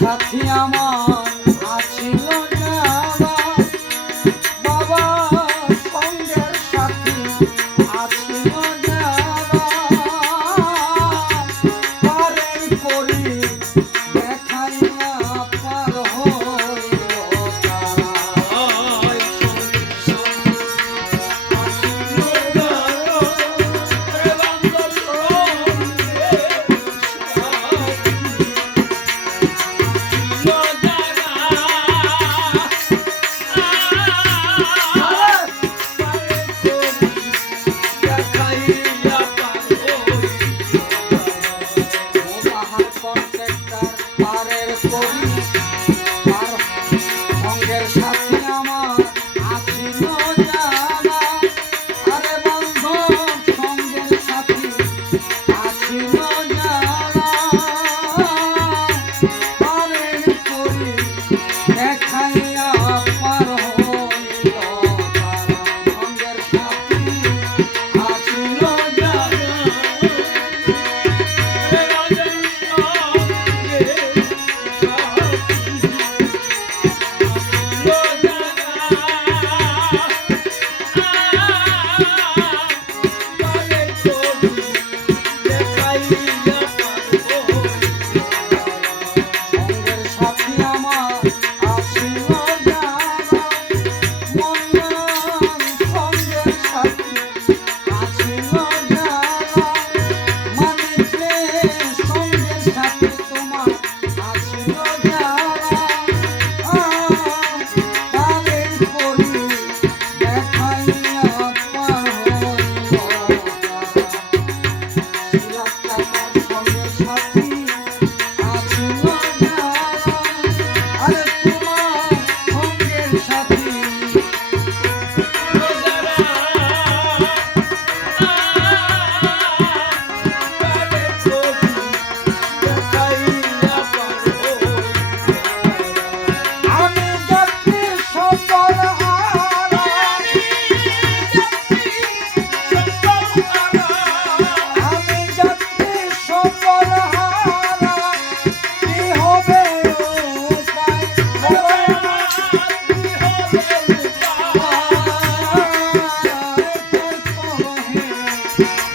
সাথী আমার আছিল যাবা বাবা সঙ্গের সাথী আছিল যাবা পারের করি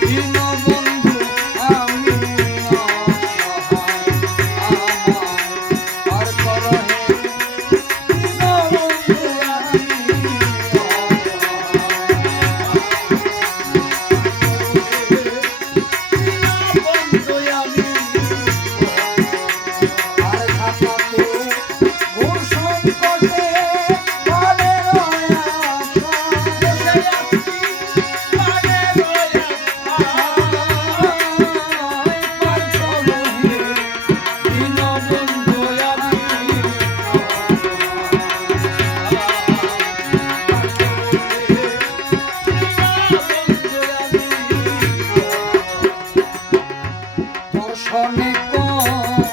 e não vou মন